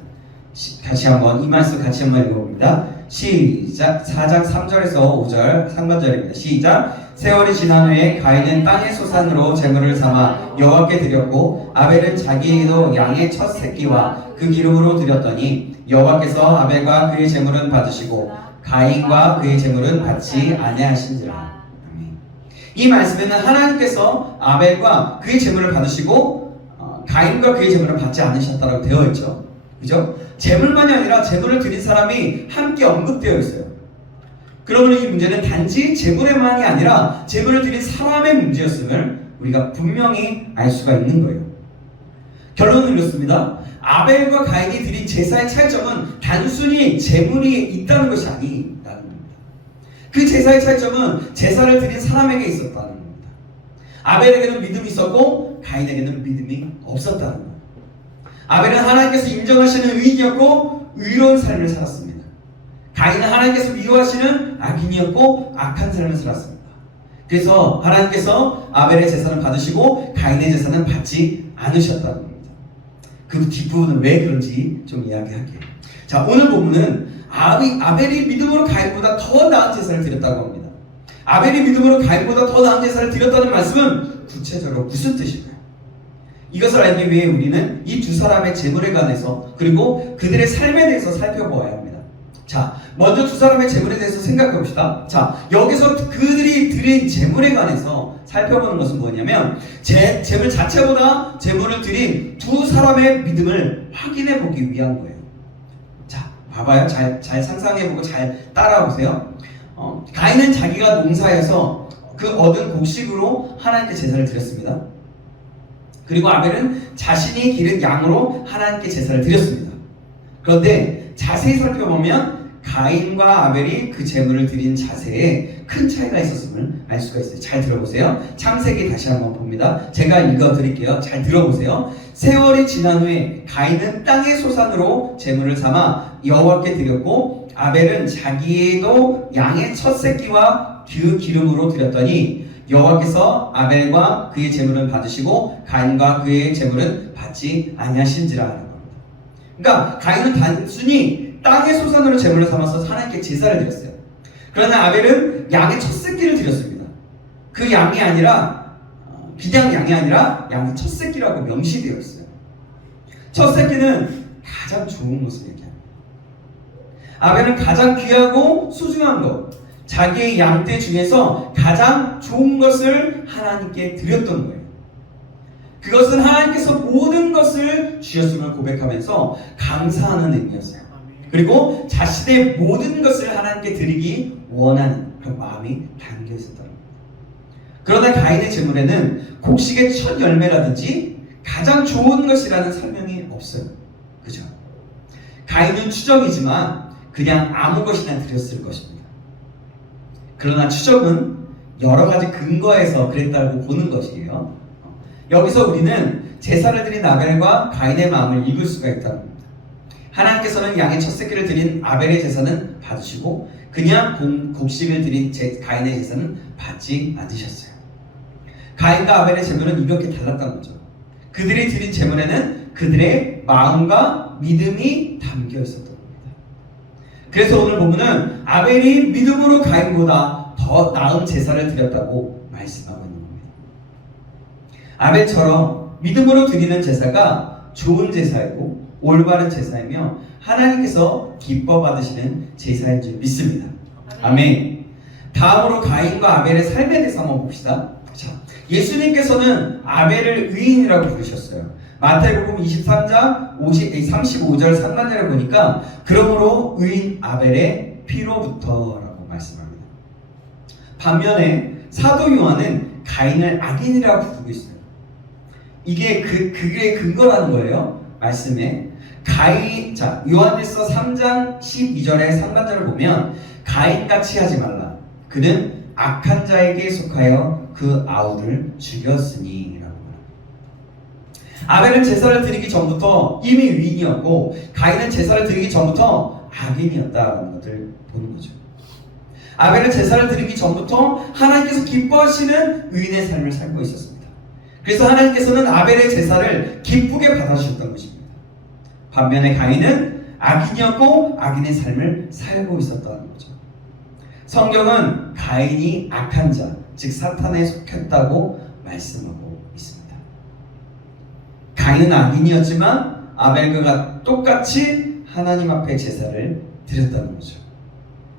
다시 한번 이 말씀 같이 한번 읽어봅니다. 시작. 4장 3절에서 5절 상반절입니다. 시작. 세월이 지난 후에 가인은 땅의 소산으로 제물을 삼아 여호와께 드렸고 아벨은 자기에게도 양의 첫 새끼와 그 기름으로 드렸더니 여호와께서 아벨과 그의 제물은 받으시고 가인과 그의 제물은 받지 아니하신지라. 이 말씀에는 하나님께서 아벨과 그의 제물을 받으시고 가인과 그의 제물을 받지 않으셨다고 되어 있죠. 그죠? 제물만이 아니라 제물을 드린 사람이 함께 언급되어 있어요. 그러면 이 문제는 단지 제물에만이 아니라 제물을 드린 사람의 문제였음을 우리가 분명히 알 수가 있는 거예요. 결론은 이렇습니다. 아벨과 가인이 드린 제사의 차이점은 단순히 제물이 있다는 것이 아니라는 겁니다. 그 제사의 차이점은 제사를 드린 사람에게 있었다는 겁니다. 아벨에게는 믿음이 있었고 가인에게는 믿음이 없었다는 겁니다. 아벨은 하나님께서 인정하시는 의인이었고 의로운 삶을 살았습니다. 가인은 하나님께서 미워하시는 악인이었고 악한 삶을 살았습니다. 그래서 하나님께서 아벨의 제사는 받으시고 가인의 제사는 받지 않으셨다는 겁니다. 그 뒷부분은 왜 그런지 좀 이야기할게요. 자, 오늘 본문은 아벨이 믿음으로 가인보다 더 나은 제사를 드렸다고 합니다. 아벨이 믿음으로 가인보다 더 나은 제사를 드렸다는 말씀은 구체적으로 무슨 뜻일까요? 이것을 알기 위해 우리는 이 두 사람의 제물에 관해서 그리고 그들의 삶에 대해서 살펴보아야 합니다. 자, 먼저 두 사람의 제물에 대해서 생각해 봅시다. 자, 여기서 그들이 드린 제물에 관해서 살펴보는 것은 뭐냐면 제물 자체보다 제물을 드린 두 사람의 믿음을 확인해 보기 위한 거예요. 자, 봐봐요. 잘 상상해 보고 잘 따라와 보세요. 가인은 자기가 농사에서 그 얻은 곡식으로 하나님께 제사를 드렸습니다. 그리고 아벨은 자신이 기른 양으로 하나님께 제사를 드렸습니다. 그런데 자세히 살펴보면 가인과 아벨이 그 제물을 드린 자세에 큰 차이가 있었음을 알 수가 있어요. 잘 들어보세요. 창세기 다시 한번 봅니다. 제가 읽어드릴게요. 잘 들어보세요. 세월이 지난 후에 가인은 땅의 소산으로 제물을 삼아 여호와께 드렸고 아벨은 자기에도 양의 첫 새끼와 그 기름으로 드렸더니 여호와께서 아벨과 그의 제물은 받으시고 가인과 그의 제물은 받지 아니하신지라 하는 겁니다. 그러니까 가인은 단순히 땅의 소산으로 제물을 삼아서 하나님께 제사를 드렸어요. 그러나 아벨은 양의 첫 새끼를 드렸습니다. 그 양이 아니라 그냥 양이 아니라 양의 첫 새끼라고 명시되어 있어요. 첫 새끼는 가장 좋은 것을 얘기합니다. 아벨은 가장 귀하고 소중한 것, 자기의 양떼 중에서 가장 좋은 것을 하나님께 드렸던 거예요. 그것은 하나님께서 모든 것을 주셨음을 고백하면서 감사하는 의미였어요. 그리고 자신의 모든 것을 하나님께 드리기 원하는 그런 마음이 담겨 있었다는 겁니다. 그러나 가인의 제물에는 곡식의 첫 열매라든지 가장 좋은 것이라는 설명이 없어요. 그죠? 가인은 추정이지만 그냥 아무 것이나 드렸을 것입니다. 그러나 추정은 여러 가지 근거에서 그랬다고 보는 것이에요. 여기서 우리는 제사를 드린 아벨과 가인의 마음을 읽을 수가 있다는 겁니다. 하나님께서는 양의 첫 새끼를 드린 아벨의 제사는 받으시고 그냥 곡식을 드린 가인의 제사는 받지 않으셨어요. 가인과 아벨의 제물은 이렇게 달랐다는 거죠. 그들이 드린 제물에는 그들의 마음과 믿음이 담겨 있었던 겁니다. 그래서 오늘 본문은 아벨이 믿음으로 가인보다 더 나은 제사를 드렸다고 말씀하고 있는 겁니다. 아벨처럼 믿음으로 드리는 제사가 좋은 제사이고 올바른 제사이며 하나님께서 기뻐 받으시는 제사인 줄 믿습니다. 아멘. 다음으로 가인과 아벨의 삶에 대해서 한번 봅시다. 자, 예수님께서는 아벨을 의인이라고 부르셨어요. 마태복음 23장 35절 상반절에 보니까 그러므로 의인 아벨의 피로부터라고 말씀합니다. 반면에 사도 요한은 가인을 악인이라고 부르고 있어요. 이게 그게 근거라는 거예요. 말씀에 요한일서 3장 12절의 상반절을 보면 가인같이 하지 말라. 그는 악한 자에게 속하여 그 아우를 죽였으니 라고 말합니다. 아벨은 제사를 드리기 전부터 이미 의인이었고 가인은 제사를 드리기 전부터 악인이었다는 것을 보는 거죠. 아벨은 제사를 드리기 전부터 하나님께서 기뻐하시는 의인의 삶을 살고 있었습니다. 그래서 하나님께서는 아벨의 제사를 기쁘게 받아주셨던 것입니다. 반면에 가인은 악인이었고 악인의 삶을 살고 있었다는 거죠. 성경은 가인이 악한 자, 즉 사탄에 속했다고 말씀하고 있습니다. 가인은 악인이었지만 아벨과 똑같이 하나님 앞에 제사를 드렸다는 거죠.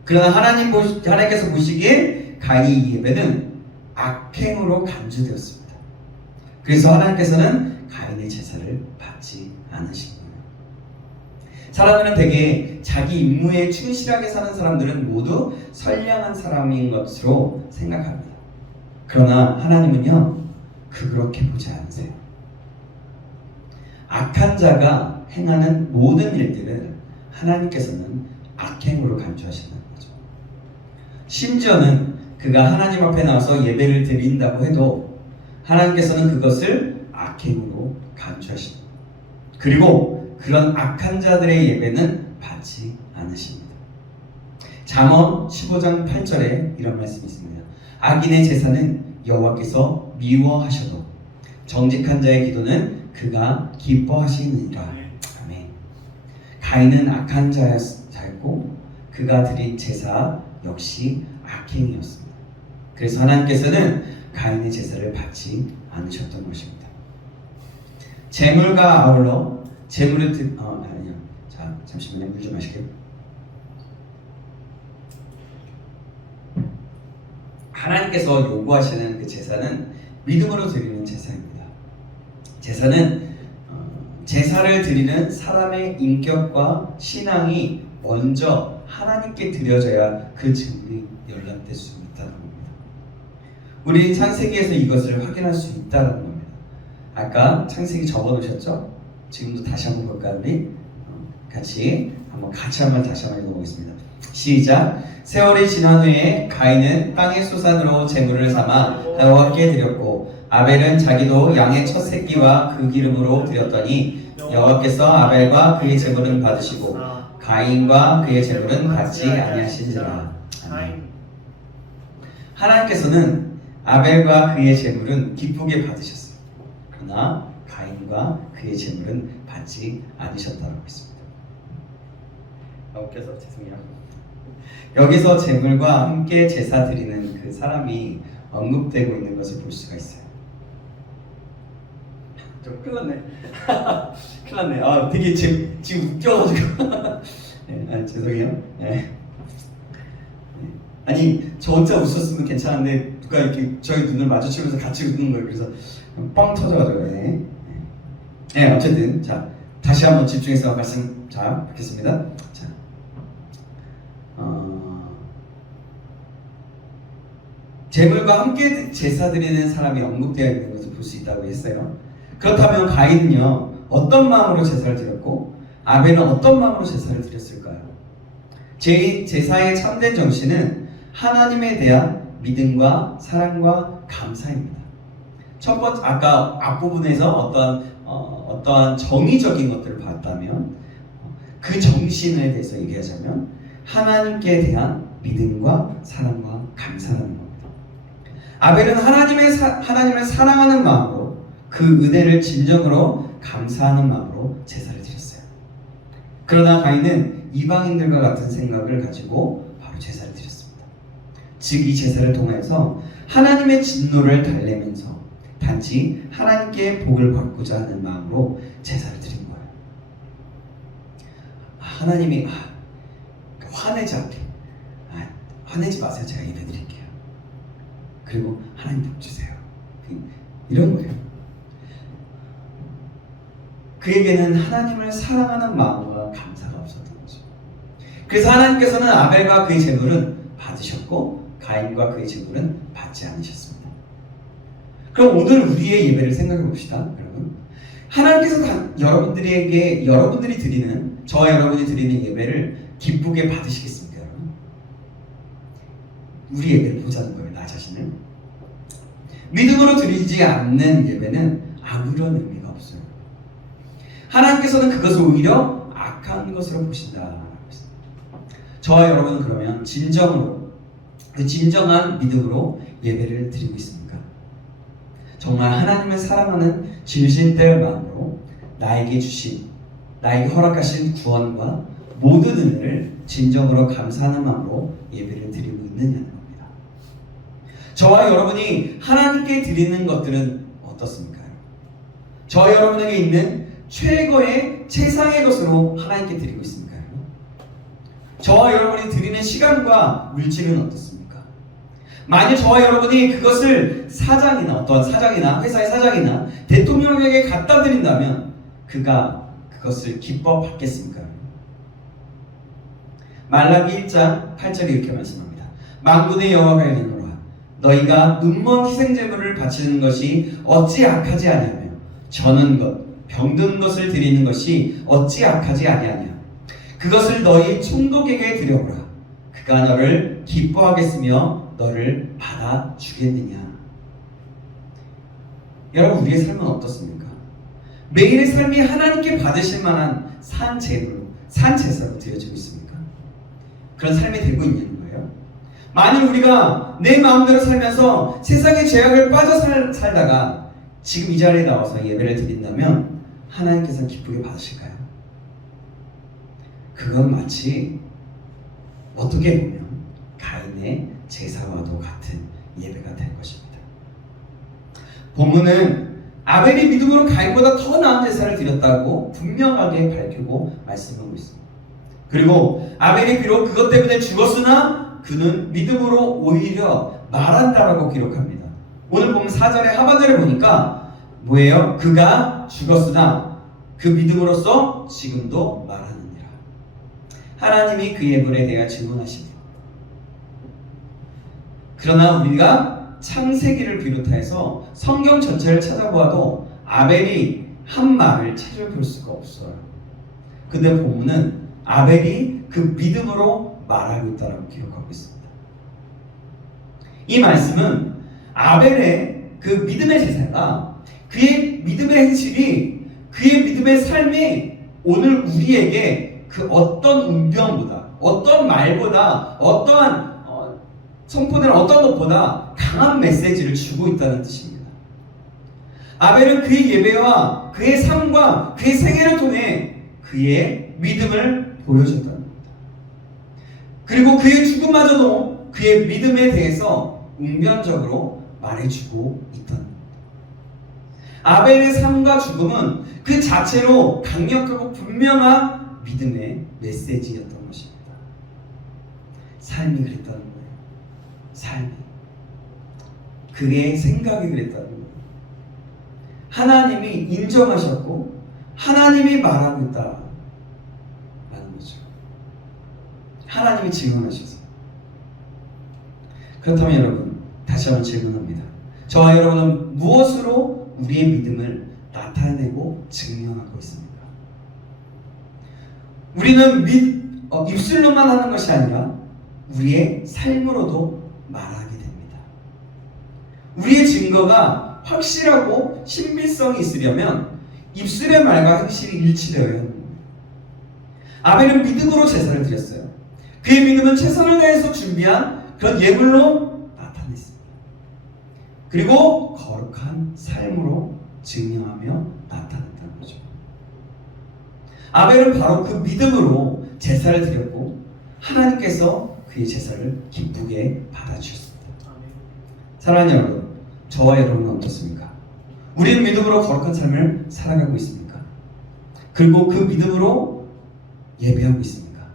그러나 하나님께서 보시기에 가인의 이 예배는 악행으로 간주되었습니다. 그래서 하나님께서는 가인의 제사를 받지 않으신 거예요. 사람들은 대개 자기 임무에 충실하게 사는 사람들은 모두 선량한 사람인 것으로 생각합니다. 그러나 하나님은요, 그렇게 보지 않으세요. 악한 자가 행하는 모든 일들을 하나님께서는 악행으로 간주하신다는 거죠. 심지어는 그가 하나님 앞에 나와서 예배를 드린다고 해도 하나님께서는 그것을 악행으로 간주하십니다. 그리고 그런 악한 자들의 예배는 받지 않으십니다. 잠언 15장 8절에 이런 말씀이 있습니다. 악인의 제사는 여호와께서 미워하셔도 정직한 자의 기도는 그가 기뻐하시느니라. 아멘. 가인은 악한 자였고 그가 드린 제사 역시 악행이었습니다. 그래서 하나님께서는 가인의 제사를 받지 않으셨던 것입니다. 제물과 아울러 제물을 아니요. 자, 잠시만요. 물 좀 마실게요. 하나님께서 요구하시는 그 제사는 믿음으로 드리는 제사입니다. 제사는 제사를 드리는 사람의 인격과 신앙이 먼저 하나님께 드려져야 그 제물이 연락될 수 있다는 겁니다. 우리 창세기에서 이것을 확인할 수 있다는 겁니다. 아까 창세기 적어놓으셨죠? 지금도 다시 한번 볼까요? 우리 같이 한번 다시 한번 읽어보겠습니다. 시작. 세월이 지난 후에 가인은 땅의 소산으로 제물을 삼아 여호와께 드렸고 아벨은 자기도 양의 첫 새끼와 그 기름으로 드렸더니 여호와께서 아벨과 그의 제물은 받으시고 가인과 그의 제물은 받지 아니하시니라. 하나님께서는 아벨과 그의 제물은 기쁘게 받으셨어요. 그러나 가인과 그의 제물은 받지 않으셨다고 했습니다. 웃겨서 죄송해요. 여기서 제물과 함께 제사 드리는 그 사람이 언급되고 있는 것을 볼 수가 있어요. 좀 큰일 났네. 큰일 났네. 아, 되게 지금 웃겨가지고. 네, 죄송해요. 네. 아니, 저 혼자 웃었으면 괜찮은데 누가 이렇게 저희 눈을 마주치면서 같이 웃는 거예요. 그래서 뻥 터져가지고. 네. 네, 어쨌든 자 다시 한번 집중해서 말씀 듣겠습니다. 자, 제물과 함께 제사 드리는 사람이 언급되어 있는 것을 볼 수 있다고 했어요. 그렇다면 가인은요 어떤 마음으로 제사를 드렸고 아벨은 어떤 마음으로 제사를 드렸을까요? 제사의 참된 정신은 하나님에 대한 믿음과 사랑과 감사입니다. 첫 번째, 아까 앞부분에서 어떠한 정의적인 것들을 봤다면 그 정신에 대해서 얘기하자면 하나님께 대한 믿음과 사랑과 감사라는 겁니다. 아벨은 하나님을 사랑하는 마음으로 그 은혜를 진정으로 감사하는 마음으로 제사를 드렸어요. 그러나 가인은 이방인들과 같은 생각을 가지고 바로 제사를 드렸습니다. 즉 이 제사를 통해서 하나님의 진노를 달래면서 단지 하나님께 복을 받고자 하는 마음으로 제사를 드린 거예요. 하나님이 화내지 않게 화내지 마세요. 제가 예배 드릴게요. 그리고 하나님 복 주세요. 이런 거예요. 그에게는 하나님을 사랑하는 마음과 감사가 없었던 거죠. 그래서 하나님께서는 아벨과 그의 제물은 받으셨고 가인과 그의 제물은 받지 않으셨습니다. 그럼 오늘 우리의 예배를 생각해 봅시다, 여러분. 하나님께서 여러분들이 드리는 저와 여러분이 드리는 예배를 기쁘게 받으시겠습니까, 여러분? 우리 예배를 보자는 거예요, 나 자신을. 믿음으로 드리지 않는 예배는 아무런 의미가 없어요. 하나님께서는 그것을 오히려 악한 것으로 보신다. 저와 여러분은 그러면 진정한 믿음으로 예배를 드리고 있습니까? 정말 하나님을 사랑하는 진실된 마음으로 나에게 허락하신 구원과 모든 은혜를 진정으로 감사하는 마음으로 예배를 드리고 있느냐는 겁니다. 저와 여러분이 하나님께 드리는 것들은 어떻습니까? 저와 여러분에게 있는 최고의 최상의 것으로 하나님께 드리고 있습니까? 저와 여러분이 드리는 시간과 물질은 어떻습니까? 만약 저와 여러분이 그것을 어떤 사장이나 회사의 사장이나 대통령에게 갖다 드린다면 그가 그것을 기뻐 받겠습니까? 말라기 1장 8절에 이렇게 말씀합니다. 만군의 여호와가 이르노라 너희가 눈먼 희생제물을 바치는 것이 어찌 악하지 아니하며 저는 것 병든 것을 드리는 것이 어찌 악하지 아니하냐 그것을 너희 총독에게 드려보라 그가 너를 기뻐하겠으며 너를 받아주겠느냐. 여러분 우리의 삶은 어떻습니까? 매일의 삶이 하나님께 받으실 만한 산 제사로 드려지고 있습니까? 그런 삶이 되고 있는 거예요? 만일 우리가 내 마음대로 살면서 세상의 죄악을 빠져 살다가 지금 이 자리에 나와서 예배를 드린다면 하나님께서 기쁘게 받으실까요? 그건 마치 어떻게 보면 가인의 제사와도 같은 예배가 될 것입니다. 본문은 아벨이 믿음으로 가인보다 더 나은 제사를 드렸다고 분명하게 밝히고 말씀하고 있습니다. 그리고 아벨이 비록 그것 때문에 죽었으나 그는 믿음으로 오히려 말한다라고 기록합니다. 오늘 보면 4절의 하반절에 보니까 뭐예요? 그가 죽었으나 그 믿음으로써 지금도 말하느니라. 하나님이 그 예물에 대해 질문하십니다. 그러나 우리가 창세기를 비롯해서 성경 전체를 찾아보아도 아벨이 한 말을 찾아볼 수가 없어요. 근데 본문은 아벨이 그 믿음으로 말하고 있다고 기록하고 있습니다. 이 말씀은 아벨의 그 믿음의 제사가 그의 믿음의 행실이 그의 믿음의 삶이 오늘 우리에게 그 어떤 운명보다 어떤 말보다 어떠한 선포되는 어떤 것보다 강한 메시지를 주고 있다는 뜻입니다. 아벨은 그의 예배와 그의 삶과 그의 생애를 통해 그의 믿음을 보여줬다는 겁니다. 그리고 그의 죽음마저도 그의 믿음에 대해서 웅변적으로 말해주고 있다는 겁니다. 아벨의 삶과 죽음은 그 자체로 강력하고 분명한 믿음의 메시지였던 것입니다. 삶이 그랬다는 거예요. 삶이. 그의 생각이 그랬다는 거예요. 하나님이 인정하셨고 하나님이 말하고 있다라는 거죠. 하나님이 증언하셔서. 그렇다면 여러분 다시 한번 질문합니다. 저와 여러분은 무엇으로 우리의 믿음을 나타내고 증명하고 있습니까? 우리는 입술로만 하는 것이 아니라 우리의 삶으로도 말하게 됩니다. 우리의 증거가 확실하고 신빙성이 있으려면 입술의 말과 행실이 일치되어야 합니다. 아벨은 믿음으로 제사를 드렸어요. 그의 믿음은 최선을 다해서 준비한 그런 예물로 나타냈습니다. 그리고 거룩한 삶으로 증명하며 나타냈다는 거죠. 아벨은 바로 그 믿음으로 제사를 드렸고 하나님께서 그의 제사를 기쁘게 받아주셨습니다. 사랑하는 여러분, 저와 여러분은 어떻습니까? 우리는 믿음으로 거룩한 삶을 살아가고 있습니까? 그리고 그 믿음으로 예배하고 있습니까?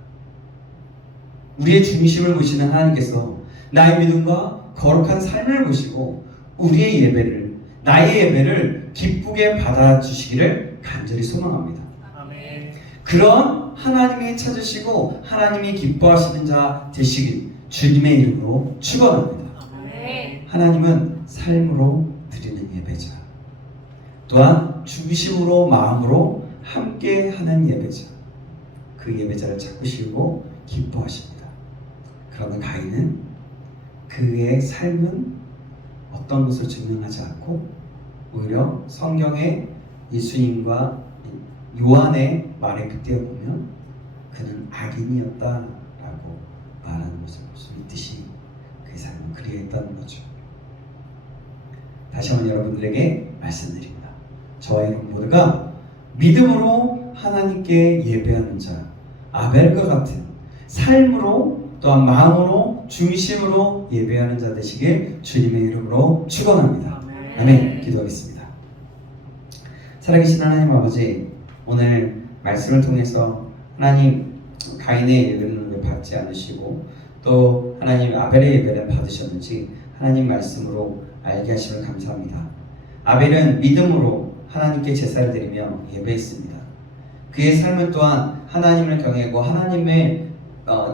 우리의 중심을 보시는 하나님께서 나의 믿음과 거룩한 삶을 보시고 우리의 예배를, 나의 예배를 기쁘게 받아주시기를 간절히 소망합니다. 아멘. 그런 하나님이 찾으시고 하나님이 기뻐하시는 자 되시길 주님의 이름으로 축원합니다. 아멘. 하나님은 삶으로 드리는 예배자, 또한 중심으로 마음으로 함께하는 예배자, 그 예배자를 찾으시고 기뻐하십니다. 그러나 가인은 그의 삶은 어떤 것을 증명하지 않고 오히려 성경의 예수님과 요한의 말에 빗대어 보면 그는 악인이었다라고 말하는 것을 볼 수 있듯이 그의 삶은 그리했다는 거죠. 다시 한번 여러분들에게 말씀드립니다. 저와 여러분 모두가 믿음으로 하나님께 예배하는 자, 아벨과 같은 삶으로 또한 마음으로 중심으로 예배하는 자 되시길 주님의 이름으로 축원합니다. 아멘. 기도하겠습니다. 살아계신 하나님 아버지, 오늘 말씀을 통해서 하나님 가인의 예배는 왜 받지 않으시고 또 하나님 아벨의 예배를 받으셨는지 하나님 말씀으로 알게 하심을 감사합니다. 아벨은 믿음으로 하나님께 제사를 드리며 예배했습니다. 그의 삶은 또한 하나님을 경외하고 하나님의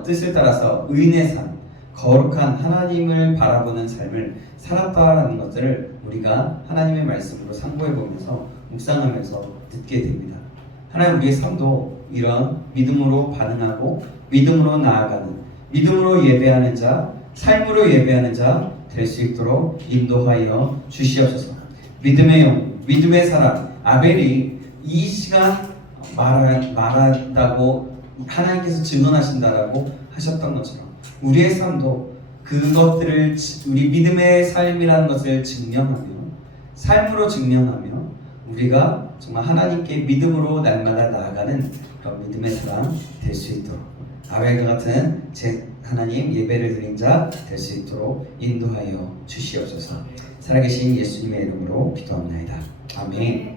뜻을 따라서 의인의 삶, 거룩한 하나님을 바라보는 삶을 살았다라는 것들을 우리가 하나님의 말씀으로 상고해 보면서 묵상하면서 듣게 됩니다. 하나님, 우리의 삶도 이런 믿음으로 반응하고 믿음으로 나아가는, 믿음으로 예배하는 자, 삶으로 예배하는 자 될 수 있도록 인도하여 주시옵소서. 믿음의 영, 믿음의 사람 아벨이 이 시간 말한다고 하나님께서 증언하신다라고 하셨던 것처럼 우리의 삶도 그것들을 우리 믿음의 삶이라는 것을 증명하며 삶으로 증명하며 우리가 정말 하나님께 믿음으로 날마다 나아가는 그런 믿음의 사람 될 수 있도록 아벨과 같은 하나님 예배를 드린 자 될 수 있도록 인도하여 주시옵소서. 살아계신 예수님의 이름으로 기도합니다. 아멘.